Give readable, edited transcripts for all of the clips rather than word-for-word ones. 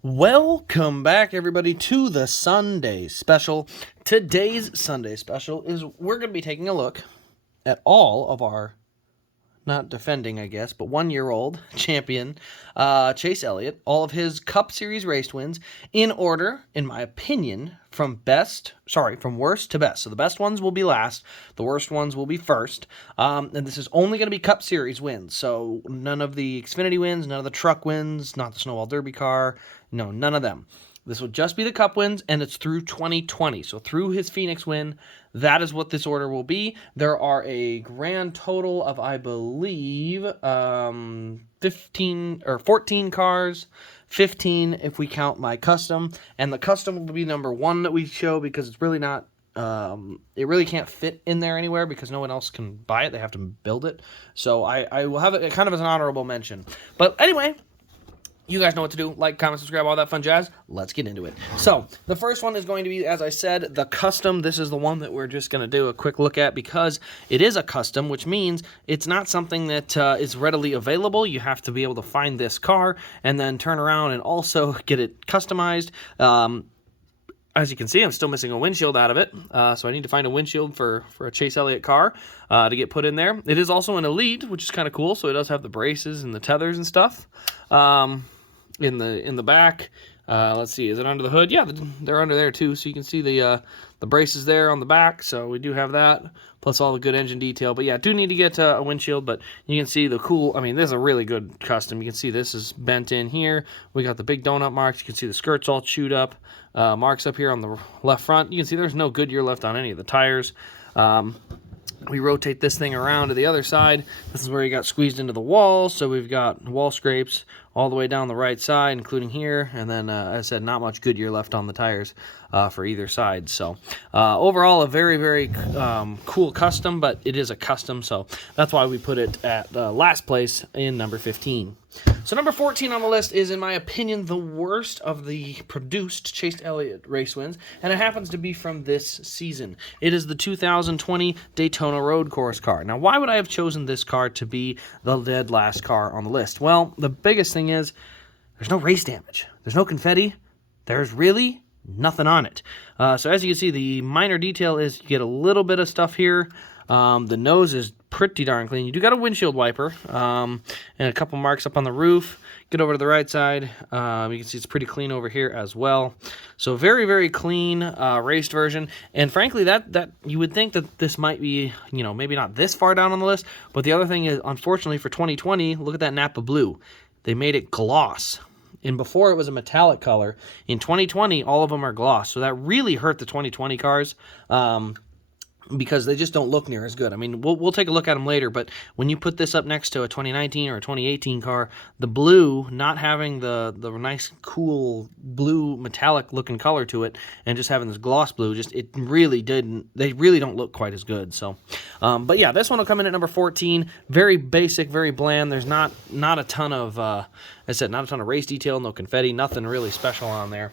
Welcome back, everybody, to the Sunday Special. Today's Sunday Special is we're going to be taking a look at all of our, not defending, I guess, but 1-year-old champion, Chase Elliott, all of his Cup Series race wins in order, in my opinion, from worst to best. So the best ones will be last, the worst ones will be first, and this is only going to be Cup Series wins, so none of the Xfinity wins, none of the truck wins, not the Snowball Derby car, no, none of them. This will just be the Cup wins, and it's through 2020. So through his Phoenix win, that is what this order will be. There are a grand total of, I believe, 15 or 14 cars, 15 if we count my custom. And the custom will be number 1 that we show because it's really not, it really can't fit in there anywhere because no one else can buy it. They have to build it. So I will have it kind of as an honorable mention. But anyway, you guys know what to do. Like, comment, subscribe, all that fun jazz. Let's get into it. So, the first one is going to be, as I said, the custom. This is the one that we're just going to do a quick look at because it is a custom, which means it's not something that is readily available. You have to be able to find this car and then turn around and also get it customized. As you can see, I'm still missing a windshield out of it, so I need to find a windshield for a Chase Elliott car to get put in there. It is also an Elite, which is kind of cool, so it does have the braces and the tethers and stuff. In the back, let's see, is it under the hood? Yeah, they're under there too, so you can see the braces there on the back, so we do have that, plus all the good engine detail. But yeah, do need to get a windshield, but you can see the cool, I mean, this is a really good custom. You can see this is bent in here. We got the big donut marks. You can see the skirts all chewed up, marks up here on the left front. You can see there's no Goodyear left on any of the tires. We rotate this thing around to the other side. This is where he got squeezed into the wall, so we've got wall scrapes all the way down the right side, including here, and then, as I said, not much Goodyear left on the tires for either side. So overall, a very, very cool custom, but it is a custom, so that's why we put it at last place in number 15. So number 14 on the list is, in my opinion, the worst of the produced Chase Elliott race wins, and it happens to be from this season. It is the 2020 Daytona Road Course car. Now, why would I have chosen this car to be the dead last car on the list? Well, the biggest thing is there's no race damage. There's no confetti. There's really nothing on it. So as you can see, the minor detail is you get a little bit of stuff here. The nose is pretty darn clean. You do got a windshield wiper and a couple marks up on the roof. Get over to the right side. You can see it's pretty clean over here as well. So very, very clean raced version. And frankly, that you would think that this might be, maybe not this far down on the list. But the other thing is, unfortunately for 2020, look at that Napa blue. They made it gloss. And before it was a metallic color. In 2020, all of them are gloss. So that really hurt the 2020 cars. Because they just don't look near as good. I mean, we'll take a look at them later, but when you put this up next to a 2019 or a 2018 car, the blue, not having the nice, cool, blue, metallic-looking color to it, and just having this gloss blue, they really don't look quite as good. So, but yeah, this one will come in at number 14. Very basic, very bland. There's not a ton of, as I said, not a ton of race detail, no confetti, nothing really special on there.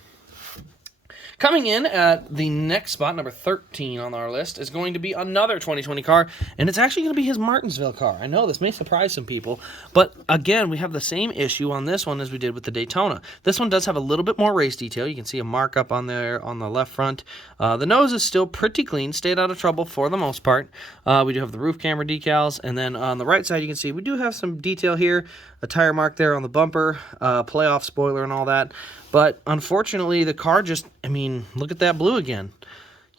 Coming in at the next spot, number 13 on our list, is going to be another 2020 car, and it's actually going to be his Martinsville car. I know this may surprise some people, but again, we have the same issue on this one as we did with the Daytona. This one does have a little bit more race detail. You can see a markup on there on the left front. The nose is still pretty clean, stayed out of trouble for the most part. We do have the roof camera decals, and then on the right side, you can see we do have some detail here, a tire mark there on the bumper, playoff spoiler and all that. But unfortunately, the car just, look at that blue again.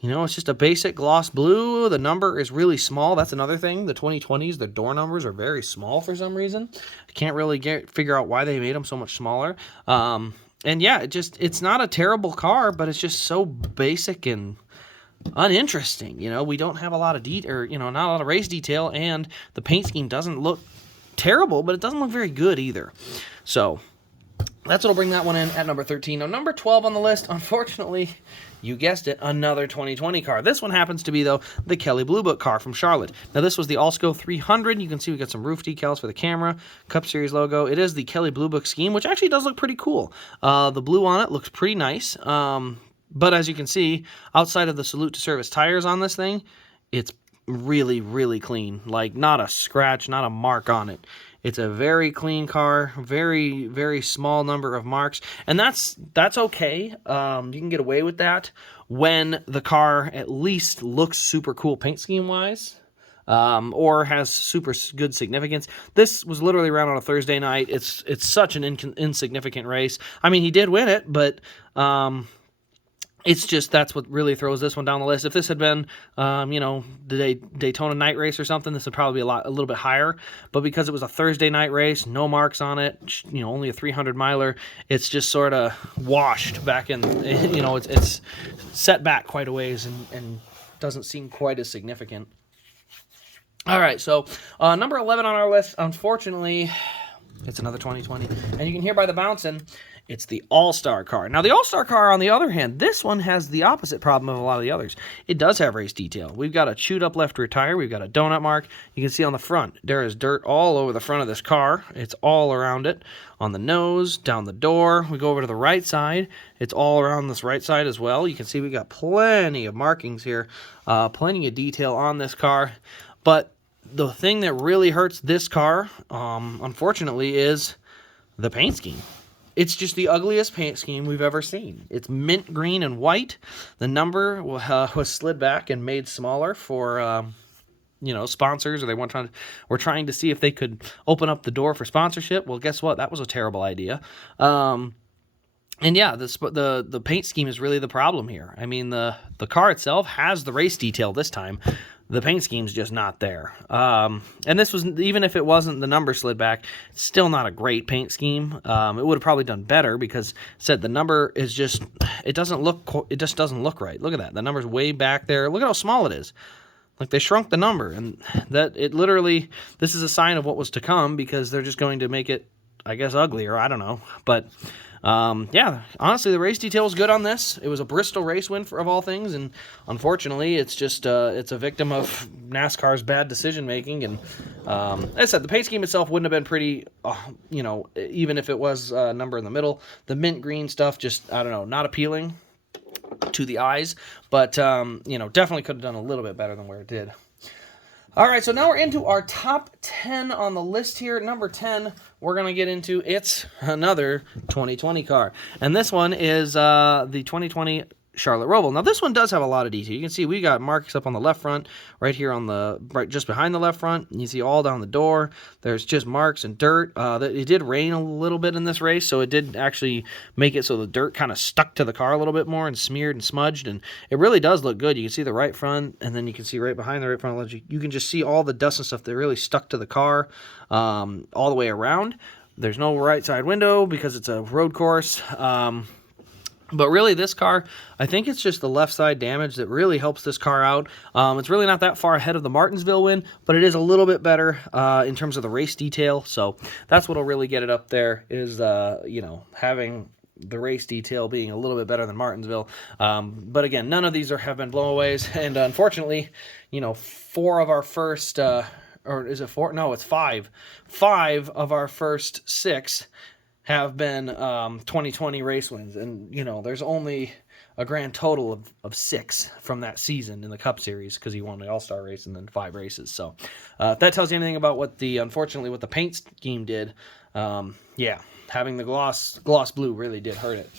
It's just a basic gloss blue. The number is really small. That's another thing. The 2020s, the door numbers are very small for some reason. I can't really figure out why they made them so much smaller. And yeah, it's not a terrible car, but it's just so basic and uninteresting. We don't have a lot of not a lot of race detail, and the paint scheme doesn't look terrible, but it doesn't look very good either. So that's what'll bring that one in at number 13. Now, number 12 on the list, unfortunately, you guessed it, another 2020 car. This one happens to be, though, the Kelley Blue Book car from Charlotte. Now, this was the Allsco 300. You can see we got some roof decals for the camera, Cup Series logo. It is the Kelley Blue Book scheme, which actually does look pretty cool. The blue on it looks pretty nice. But as you can see, outside of the Salute to Service tires on this thing, it's really, really clean. Like, not a scratch, not a mark on it. It's a very clean car, very, very small number of marks, and that's okay. You can get away with that when the car at least looks super cool paint scheme wise. Or has super good significance. This was literally ran on a Thursday night. It's such an insignificant race. I mean, he did win it, but it's just that's what really throws this one down the list. If this had been, the Daytona night race or something, this would probably be a little bit higher. But because it was a Thursday night race, no marks on it, only a 300 miler, it's just sort of washed back in. It's set back quite a ways and doesn't seem quite as significant. All right, so number 11 on our list, unfortunately, it's another 2020. And you can hear by the bouncing, it's the All-Star car. Now, the All-Star car, on the other hand, this one has the opposite problem of a lot of the others. It does have race detail. We've got a chewed-up left rear tire. We've got a donut mark. You can see on the front, there is dirt all over the front of this car. It's all around it. On the nose, down the door. We go over to the right side. It's all around this right side as well. You can see we've got plenty of markings here, plenty of detail on this car. But the thing that really hurts this car, unfortunately, is the paint scheme. It's just the ugliest paint scheme we've ever seen. It's mint green and white. The number was slid back and made smaller for, sponsors, or were trying to see if they could open up the door for sponsorship. Well, guess what? That was a terrible idea. And yeah, the paint scheme is really the problem here. I mean, the car itself has the race detail this time. The paint scheme's just not there. And this was, even if it wasn't the number slid back, it's still not a great paint scheme. It would have probably done better because the number is just, it just doesn't look right. Look at that. The number's way back there. Look at how small it is. Like, they shrunk the number, and this is a sign of what was to come because they're just going to make it, I guess, uglier. I don't know. But yeah, honestly, the race detail was good on this. It was a Bristol race win of all things, and unfortunately, it's just it's a victim of NASCAR's bad decision making. And as I said, the paint scheme itself wouldn't have been pretty, even if it was a number in the middle. The mint green stuff, just, I don't know, not appealing to the eyes, but definitely could have done a little bit better than where it did. All right, so now we're into our top 10 on the list here. Number 10, we're going to get into, it's another 2020 car. And this one is the 2020 Charlotte Roval. Now, this one does have a lot of detail. You can see we got marks up on the left front, right here on the, right just behind the left front. And you see all down the door. There's just marks and dirt. It did rain a little bit in this race, so it did actually make it so the dirt kind of stuck to the car a little bit more and smeared and smudged. And it really does look good. You can see the right front, and then you can see right behind the right front. You can just see all the dust and stuff that really stuck to the car all the way around. There's no right side window because it's a road course. But really, this car, I think it's just the left side damage that really helps this car out. It's really not that far ahead of the Martinsville win, but it is a little bit better in terms of the race detail. So that's what'll really get it up there is, having the race detail being a little bit better than Martinsville. But again, none of these have been blowaways. And unfortunately, 4 of our first, or is it 4? No, it's 5. 5 of our first 6 have been 2020 race wins. And, there's only a grand total of 6 from that season in the Cup Series because he won the All-Star race and then 5 races. So if that tells you anything about what the paint scheme did, yeah, having the gloss blue really did hurt it.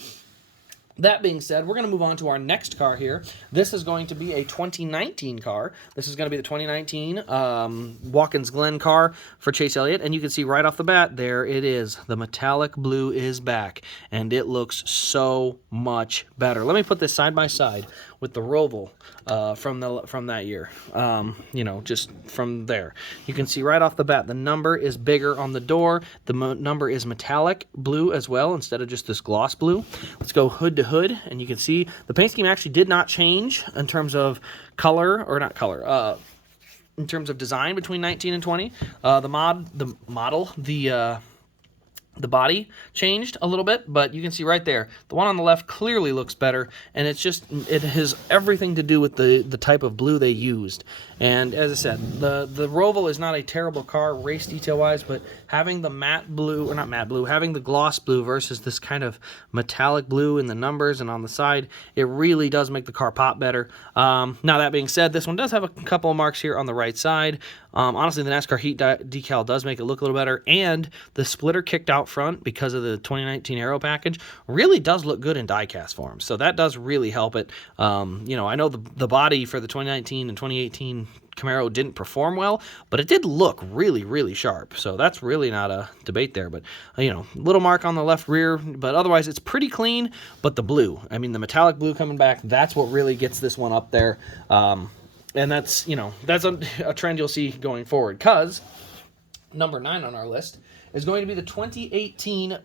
That being said, we're going to move on to our next car here. This is going to be a 2019 car. This is going to be the 2019 Watkins Glen car for Chase Elliott. And you can see right off the bat, there it is. The metallic blue is back. And it looks so much better. Let me put this side by side with the Roval from that year. Just from there. You can see right off the bat, the number is bigger on the door. The number is metallic blue as well, instead of just this gloss blue. Let's go hood to hood, and you can see the paint scheme actually did not change in terms of color, or not color, in terms of design between 19 and 20. The body changed a little bit, but you can see right there, the one on the left clearly looks better, and it has everything to do with the type of blue they used. And as I said, the Roval is not a terrible car race detail-wise, but having the having the gloss blue versus this kind of metallic blue in the numbers and on the side, it really does make the car pop better. Now, that being said, this one does have a couple of marks here on the right side. Honestly, the NASCAR Heat decal does make it look a little better, and the splitter kicked out front because of the 2019 aero package really does look good in diecast form. So that does really help it. I know the body for the 2019 and 2018 Camaro didn't perform well, but it did look really, really sharp. So that's really not a debate there. But, little mark on the left rear, but otherwise it's pretty clean. But the blue, the metallic blue coming back, that's what really gets this one up there. And that's a trend you'll see going forward, because number 9 on our list is going to be the 2018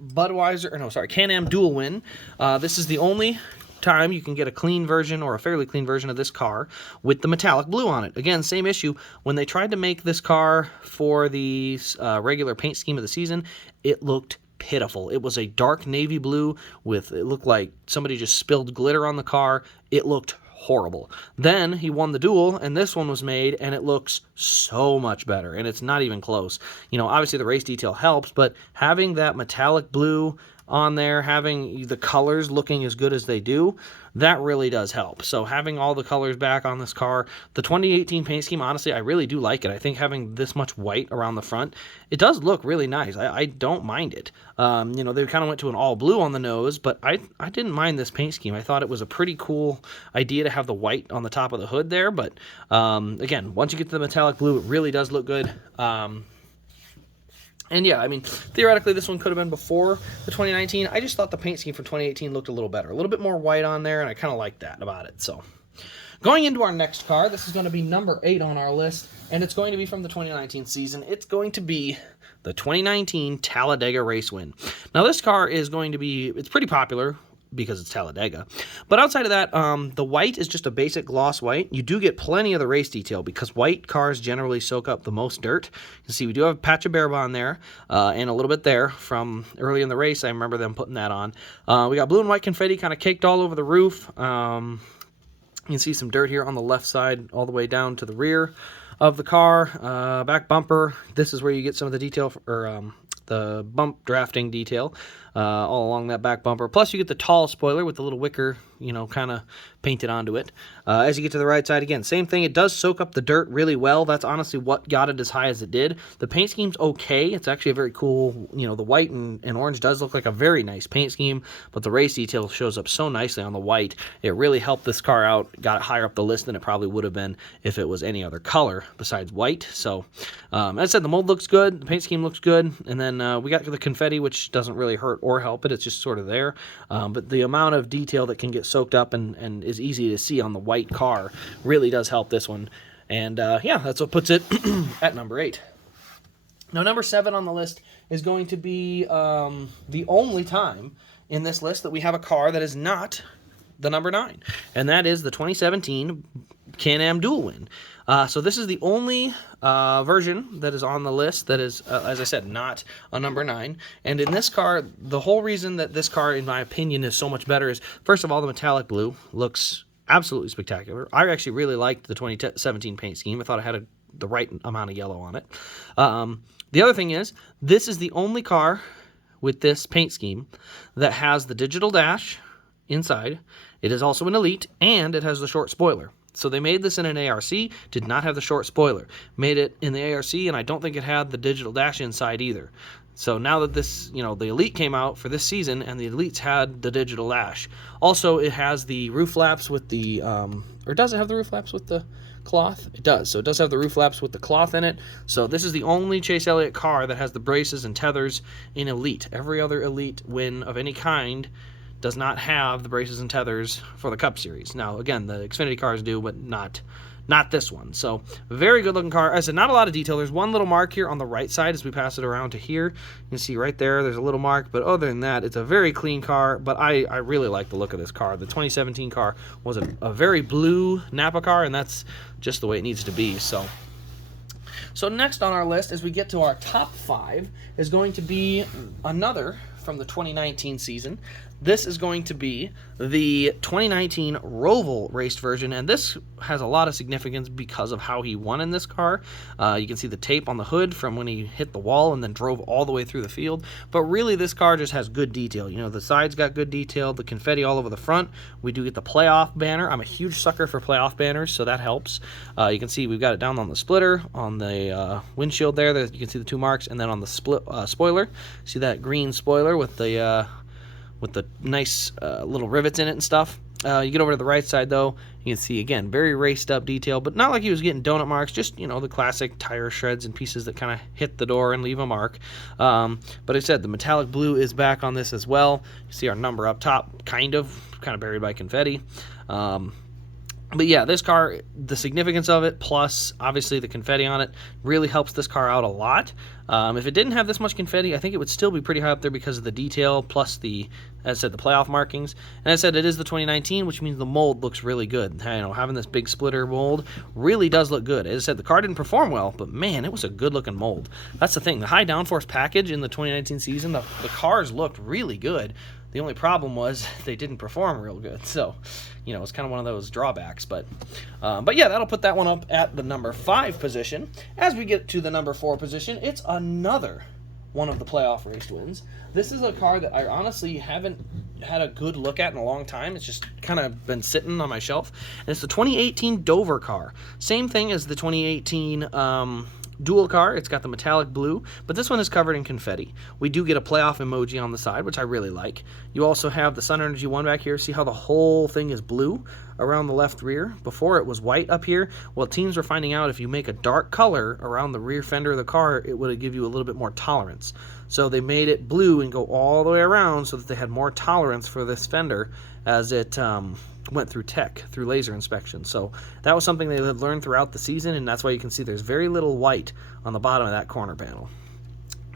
Can-Am Duel win. This is the only time you can get a clean version or a fairly clean version of this car with the metallic blue on it. Again, same issue. When they tried to make this car for the regular paint scheme of the season, it looked pitiful. It was a dark navy blue it looked like somebody just spilled glitter on the car. It looked horrible. Then he won the duel, and this one was made, and it looks so much better, and it's not even close. Obviously the race detail helps, but having that metallic blue on there, having the colors looking as good as they do, that really does help. So having all the colors back on this car, the 2018 paint scheme, honestly, I really do like it. I think having this much white around the front, it does look really nice. I don't mind it. They kind of went to an all blue on the nose, but I didn't mind this paint scheme. I thought it was a pretty cool idea to have the white on the top of the hood there, but again, once you get to the metallic blue, it really does look good. And yeah, theoretically, this one could have been before the 2019. I just thought the paint scheme for 2018 looked a little better. A little bit more white on there, and I kind of like that about it. So, going into our next car, this is going to be number 8 on our list, and it's going to be from the 2019 season. It's going to be the 2019 Talladega race win. Now, this car is going to be, it's pretty popular because it's Talladega. But outside of that, the white is just a basic gloss white. You do get plenty of the race detail because white cars generally soak up the most dirt. You can see we do have a patch of bare bond there and a little bit there from early in the race. I remember them putting that on. We got blue and white confetti kind of caked all over the roof. You can see some dirt here on the left side all the way down to the rear of the car. Back bumper, this is where you get some of the detail, the bump drafting detail all along that back bumper. Plus you get the tall spoiler with the little wicker, kind of painted onto it. As you get to the right side, again, same thing. It does soak up the dirt really well. That's honestly what got it as high as it did. The paint scheme's okay. It's actually a very cool, the white and orange does look like a very nice paint scheme, but the race detail shows up so nicely on the white. It really helped this car out, got it higher up the list than it probably would have been if it was any other color besides white. So, as I said, the mold looks good, the paint scheme looks good, and then we got the confetti, which doesn't really hurt or help it. It's just sort of there. But the amount of detail that can get soaked up and is easy to see on the white car really does help this one. And yeah, that's what puts it at number 8. Now, number 7 on the list is going to be the only time in this list that we have a car that is not the number 9, and that is the 2017 Can-Am Duel win. So this is the only version that is on the list that is, as I said, not a number 9. And in this car, the whole reason that this car, in my opinion, is so much better is, first of all, the metallic blue looks absolutely spectacular. I actually really liked the 2017 paint scheme. I thought it had the right amount of yellow on it. The other thing is, this is the only car with this paint scheme that has the digital dash inside. It is also an Elite, and it has the short spoiler. So they made this in an ARC, did not have the short spoiler. Made it in the ARC, and I don't think it had the digital dash inside either. So now that this, the Elite came out for this season, and the Elites had the digital dash. Also, it has the roof flaps with the, or does it have the roof flaps with the cloth? It does. So it does have the roof flaps with the cloth in it. So this is the only Chase Elliott car that has the braces and tethers in Elite. Every other Elite win of any kind does not have the braces and tethers for the Cup Series. Now, again, the Xfinity cars do, but not this one. So, very good looking car. As I said, not a lot of detail. There's one little mark here on the right side as we pass it around to here. You can see right there's a little mark, but other than that, it's a very clean car, but I really like the look of this car. The 2017 car was a very blue Napa car, and that's just the way it needs to be. So next on our list, as we get to our top 5, is going to be another from the 2019 season. This is going to be the 2019 Roval raced version, and this has a lot of significance because of how he won in this car. You can see the tape on the hood from when he hit the wall and then drove all the way through the field. But really, this car just has good detail. You know, the sides got good detail, the confetti all over the front. We do get the playoff banner. I'm a huge sucker for playoff banners, so that helps. You can see we've got it down on the splitter, on the windshield there. You can see the 2 marks, and then on the spoiler. See that green spoiler with the nice little rivets in it and stuff. You get over to the right side, though, you can see, again, very raced up detail, but not like he was getting donut marks, just, you know, the classic tire shreds and pieces that kind of hit the door and leave a mark. But I said the metallic blue is back on this as well. You see our number up top, kind of buried by confetti. But yeah, this car, the significance of it, plus obviously the confetti on it, really helps this car out a lot. If it didn't have this much confetti, I think it would still be pretty high up there because of the detail, plus the, as I said, the playoff markings. And I said it is the 2019, which means the mold looks really good. You know, having this big splitter mold really does look good. As I said, the car didn't perform well, but man, it was a good-looking mold. That's the thing. The high downforce package in the 2019 season, the cars looked really good. The only problem was they didn't perform real good. So, you know, it's kind of one of those drawbacks. But yeah, that'll put that one up at the number 5 position. As we get to the number 4 position, it's another one of the playoff race wins. This is a car that I honestly haven't had a good look at in a long time. It's just kind of been sitting on my shelf. And it's the 2018 Dover car. Same thing as the 2018 Duel car. It's got the metallic blue, but this one is covered in confetti. We do get a playoff emoji on the side, which I really like. You also have the Sun Energy 1 back here. See how the whole thing is blue around the left rear? Before it was white up here. Well, teams were finding out if you make a dark color around the rear fender of the car, it would give you a little bit more tolerance. So they made it blue and go all the way around so that they had more tolerance for this fender as it went through laser inspection. So that was something they had learned throughout the season, and that's why you can see there's very little white on the bottom of that corner panel.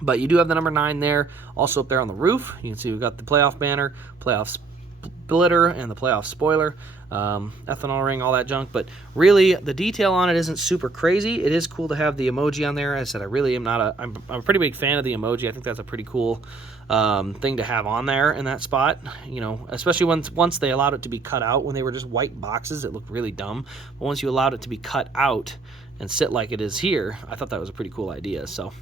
But you do have the number 9 there, also up there on the roof. You can see we've got the playoff banner, playoff splitter, and the playoff spoiler, ethanol ring, all that junk. But really, the detail on it isn't super crazy. It is cool to have the emoji on there. As I said, I really am not I'm a pretty big fan of the emoji. I think that's a pretty cool thing to have on there in that spot, you know, especially once they allowed it to be cut out. When they were just white boxes, it looked really dumb. But once you allowed it to be cut out and sit like it is here, I thought that was a pretty cool idea. So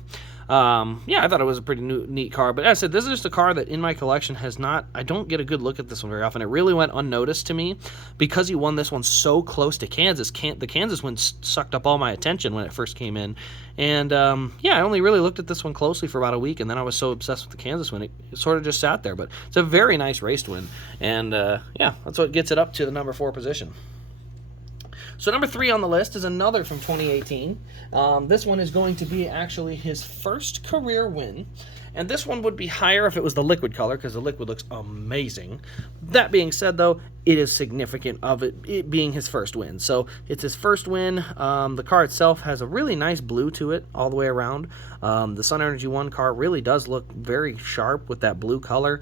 yeah, I thought it was a pretty neat car. But as I said, this is just a car that in my collection has not, I don't get a good look at this one very often. It really went unnoticed to me because he won this one so close to Kansas. The Kansas one sucked up all my attention when it first came in. And yeah, I only really looked at this one closely for about a week, and then I was so obsessed with the Kansas win, it sort of just sat there. But it's a very nice race win. And yeah, that's what gets it up to the number 4 position. So number 3 on the list is another from 2018. This one is going to be actually his first career win. And this one would be higher if it was the liquid color, because the liquid looks amazing. That being said, though, it is significant of it being his first win. So it's his first win. The car itself has a really nice blue to it all the way around. The Sun Energy 1 car really does look very sharp with that blue color.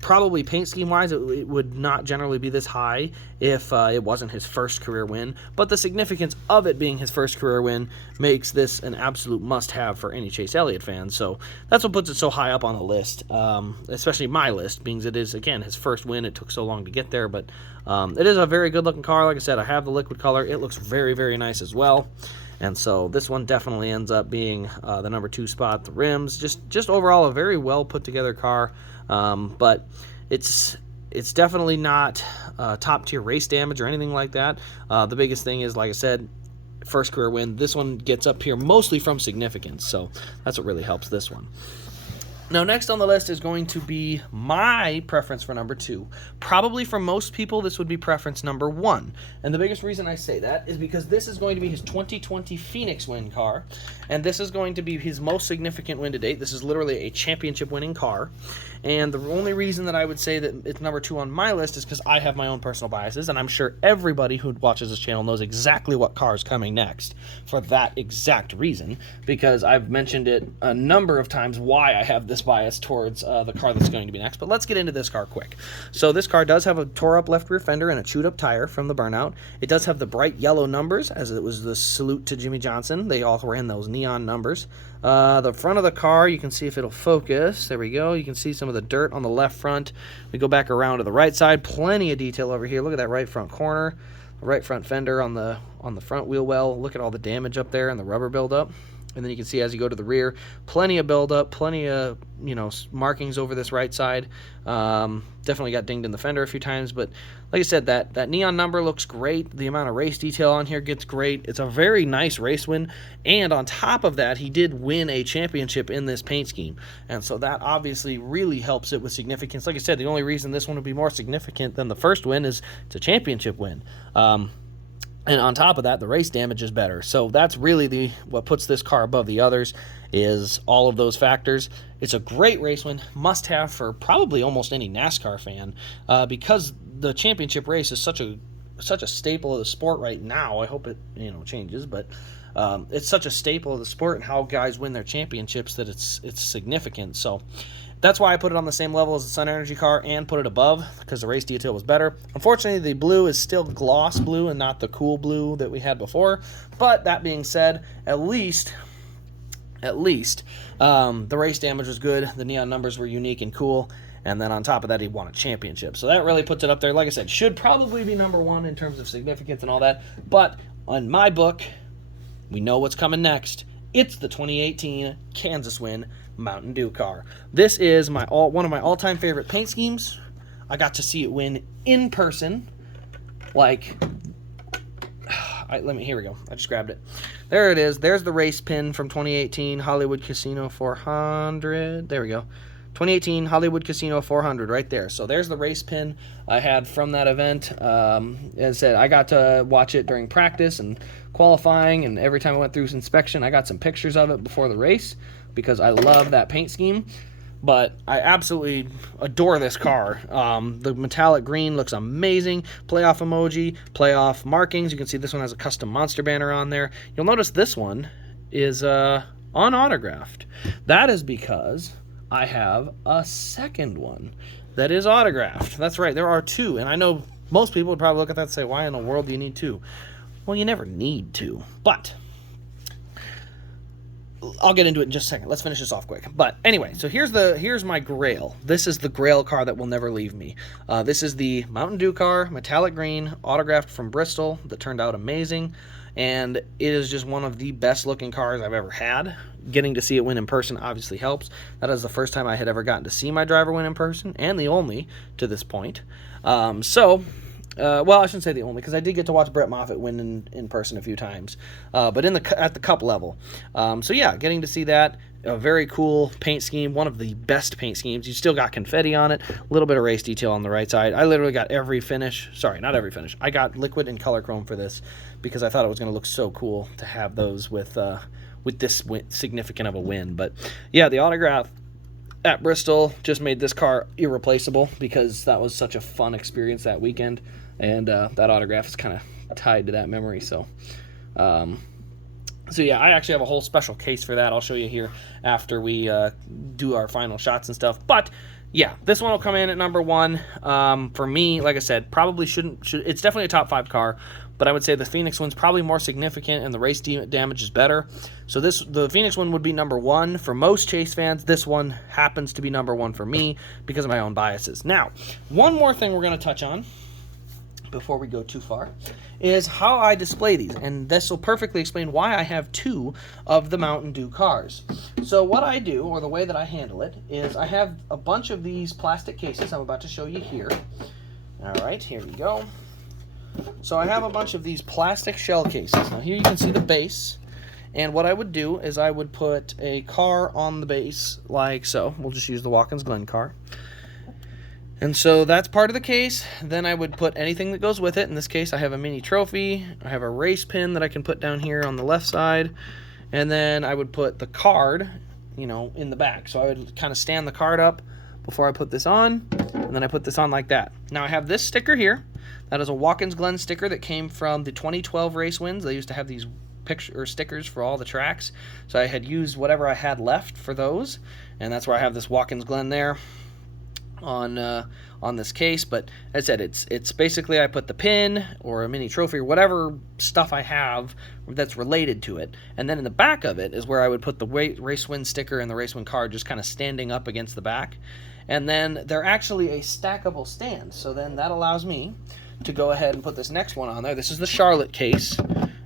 Probably paint scheme wise, it would not generally be this high if it wasn't his first career win, but the significance of it being his first career win makes this an absolute must-have for any Chase Elliott fan. So that's what puts it so high up on the list, especially my list, being it is, again, his first win. It took so long to get there, but it is a very good-looking car. Like I said, I have the liquid color. It looks very, very nice as well. And so this one definitely ends up being the number 2 spot. The rims, just overall a very well put together car. But it's definitely not top tier race damage or anything like that. The biggest thing is, like I said, first career win. This one gets up here mostly from significance, so that's what really helps this one. Now, next on the list is going to be my preference for number 2. Probably for most people, this would be preference number 1. And the biggest reason I say that is because this is going to be his 2020 Phoenix win car. And this is going to be his most significant win to date. This is literally a championship winning car. And the only reason that I would say that it's number 2 on my list is because I have my own personal biases. And I'm sure everybody who watches this channel knows exactly what car is coming next for that exact reason. Because I've mentioned it a number of times why I have this course, bias towards the car that's going to be next. But let's get into this car quick. So this car does have a tore-up left rear fender and a chewed-up tire from the burnout. It does have the bright yellow numbers, as it was the salute to Jimmy Johnson. They all were in those neon numbers. The front of the car, you can see if it'll focus. There we go. You can see some of the dirt on the left front. We go back around to the right side. Plenty of detail over here. Look at that right front corner. The right front fender on the front wheel well. Look at all the damage up there and the rubber buildup. And then you can see as you go to the rear, plenty of buildup, plenty of, markings over this right side. Definitely got dinged in the fender a few times, but like I said, that neon number looks great. The amount of race detail on here gets great. It's a very nice race win, and on top of that, he did win a championship in this paint scheme, and so that obviously really helps it with significance. Like I said, the only reason this one would be more significant than the first win is it's a championship win. And on top of that, the race damage is better. So that's really what puts this car above the others, is all of those factors. It's a great race win, must have for probably almost any NASCAR fan, because the championship race is such a staple of the sport right now. I hope it changes, but it's such a staple of the sport and how guys win their championships that it's significant. So that's why I put it on the same level as the Sun Energy car and put it above, because the race detail was better. Unfortunately, the blue is still gloss blue and not the cool blue that we had before. But that being said, at least the race damage was good. The neon numbers were unique and cool. And then on top of that, he won a championship. So that really puts it up there. Like I said, should probably be number one in terms of significance and all that. But in my book, we know what's coming next. It's the 2018 Kansas win Mountain Dew car. This is one of my all-time favorite paint schemes. I got to see it win in person. Here we go. I just grabbed it. There it is. There's the race pin from 2018 Hollywood Casino 400. There we go. 2018 Hollywood Casino 400 right there. So there's the race pin I had from that event. As I said, I got to watch it during practice and qualifying, and every time I went through inspection, I got some pictures of it before the race because I love that paint scheme. But I absolutely adore this car. The metallic green looks amazing. Playoff emoji, playoff markings. You can see this one has a custom monster banner on there. You'll notice this one is unautographed. That is because I have a second one that is autographed. That's right, there are two. And I know most people would probably look at that and say, why in the world do you need two? Well, you never need to. But I'll get into it in just a second. Let's finish this off quick. But anyway, so here's my Grail. This is the Grail car that will never leave me. This is the Mountain Dew car, metallic green, autographed from Bristol, that turned out amazing. And it is just one of the best looking cars I've ever had. Getting to see it win in person obviously helps. That is the first time I had ever gotten to see my driver win in person, and the only to this point. Well, I shouldn't say the only, because I did get to watch Brett Moffitt win in person a few times, but at the cup level. So yeah, getting to see that, a very cool paint scheme, one of the best paint schemes. You still got confetti on it, a little bit of race detail on the right side. I literally got every finish. Sorry, not every finish. I got liquid and color chrome for this because I thought it was going to look so cool to have those with this significant of a win. But yeah, the autograph at Bristol just made this car irreplaceable because that was such a fun experience that weekend. And that autograph is kind of tied to that memory. So yeah, I actually have a whole special case for that. I'll show you here after we do our final shots and stuff. But yeah, this one will come in at number one. For me, like I said, probably shouldn't. It's definitely a top 5 car, but I would say the Phoenix one's probably more significant and the race damage is better. So the Phoenix one would be number 1 for most Chase fans. This one happens to be number 1 for me because of my own biases. Now, one more thing we're going to touch on before we go too far is how I display these, and this will perfectly explain why I have 2 of the Mountain Dew cars. So what I do, or the way that I handle it, is I have a bunch of these plastic cases I'm about to show you here. Alright, here we go. So I have a bunch of these plastic shell cases. Now here you can see the base, and what I would do is I would put a car on the base like so. We'll just use the Watkins Glen car. And so that's part of the case. Then I would put anything that goes with it. In this case, I have a mini trophy. I have a race pin that I can put down here on the left side. And then I would put the card, in the back. So I would kind of stand the card up before I put this on. And then I put this on like that. Now I have this sticker here. That is a Watkins Glen sticker that came from the 2012 race wins. They used to have these picture or stickers for all the tracks. So I had used whatever I had left for those, and that's where I have this Watkins Glen there on this case. But as I said, it's basically I put the pin or a mini trophy or whatever stuff I have that's related to it, and then in the back of it is where I would put the race win sticker and the race win card just kind of standing up against the back. And then they're actually a stackable stand, so then that allows me to go ahead and put this next one on there. This is the Charlotte case,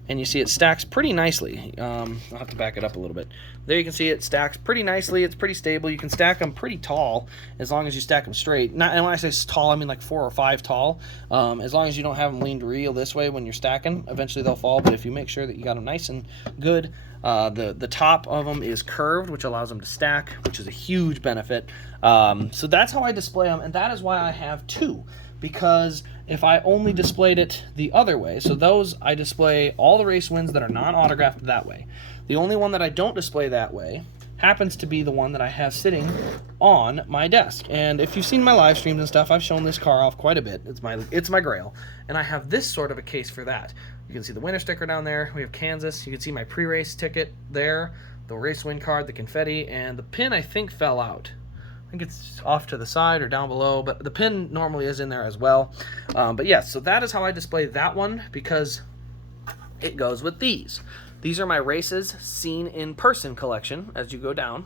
and you see it stacks pretty nicely. I'll have to back it up a little bit. There you can see it stacks pretty nicely. It's pretty stable. You can stack them pretty tall as long as you stack them straight. And when I say tall, I mean like 4 or 5 tall. As long as you don't have them leaned real this way when you're stacking, eventually they'll fall. But if you make sure that you got them nice and good, the top of them is curved, which allows them to stack, which is a huge benefit. So that's how I display them, and that is why I have 2. Because if I only displayed it the other way, so those I display all the race wins that are non-autographed that way. The only one that I don't display that way happens to be the one that I have sitting on my desk. And if you've seen my live streams and stuff, I've shown this car off quite a bit. It's my Grail, and I have this sort of a case for that. You can see the winner sticker down there. We have Kansas. You can see my pre-race ticket there, the race win card, the confetti, and the pin I think fell out. I think it's off to the side or down below, but the pin normally is in there as well. But yes, so that is how I display that one, because it goes with these. These are my races seen in person collection as you go down,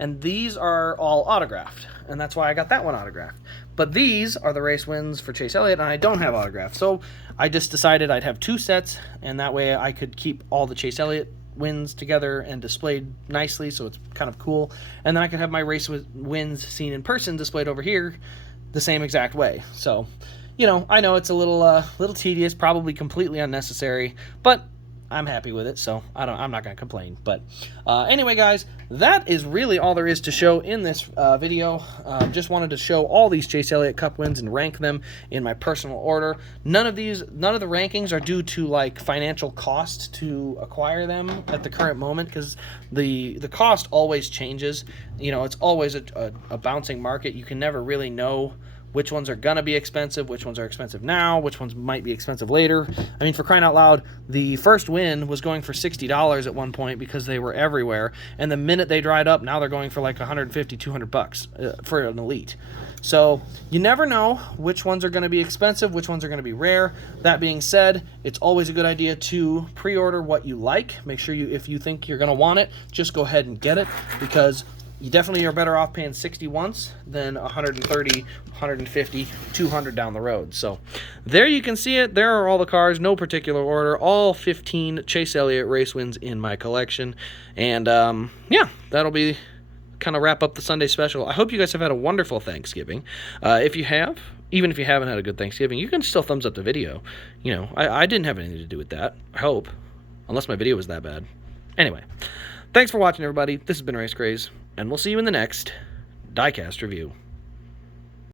and these are all autographed, and that's why I got that one autographed. But these are the race wins for Chase Elliott, and I don't have autographed, so I just decided I'd have 2 sets, and that way I could keep all the Chase Elliott wins together and displayed nicely, so it's kind of cool. And then I could have my race wins seen in person displayed over here the same exact way. So, you know, I know it's a little tedious, probably completely unnecessary, but I'm happy with it, so I'm not going to complain. But anyway, guys, that is really all there is to show in this video. Just wanted to show all these Chase Elliott Cup wins and rank them in my personal order. None of the rankings are due to like financial cost to acquire them at the current moment, because the cost always changes. You know, it's always a bouncing market. You can never really know which ones are going to be expensive, which ones are expensive now, which ones might be expensive later. I mean, for crying out loud, the first win was going for $60 at one point because they were everywhere. And the minute they dried up, now they're going for like $150, $200 for an Elite. So you never know which ones are going to be expensive, which ones are going to be rare. That being said, it's always a good idea to pre-order what you like. Make sure if you think you're going to want it, just go ahead and get it, because you definitely are better off paying $60 once than $130, $150, $200 down the road. So there you can see it. There are all the cars, no particular order, all 15 Chase Elliott race wins in my collection. And yeah, that'll be kind of wrap up the Sunday special. I hope you guys have had a wonderful Thanksgiving. If you have, even if you haven't had a good Thanksgiving, you can still thumbs up the video. You know, I didn't have anything to do with that, I hope, unless my video was that bad. Anyway, thanks for watching, everybody. This has been Race Craze, and we'll see you in the next diecast review.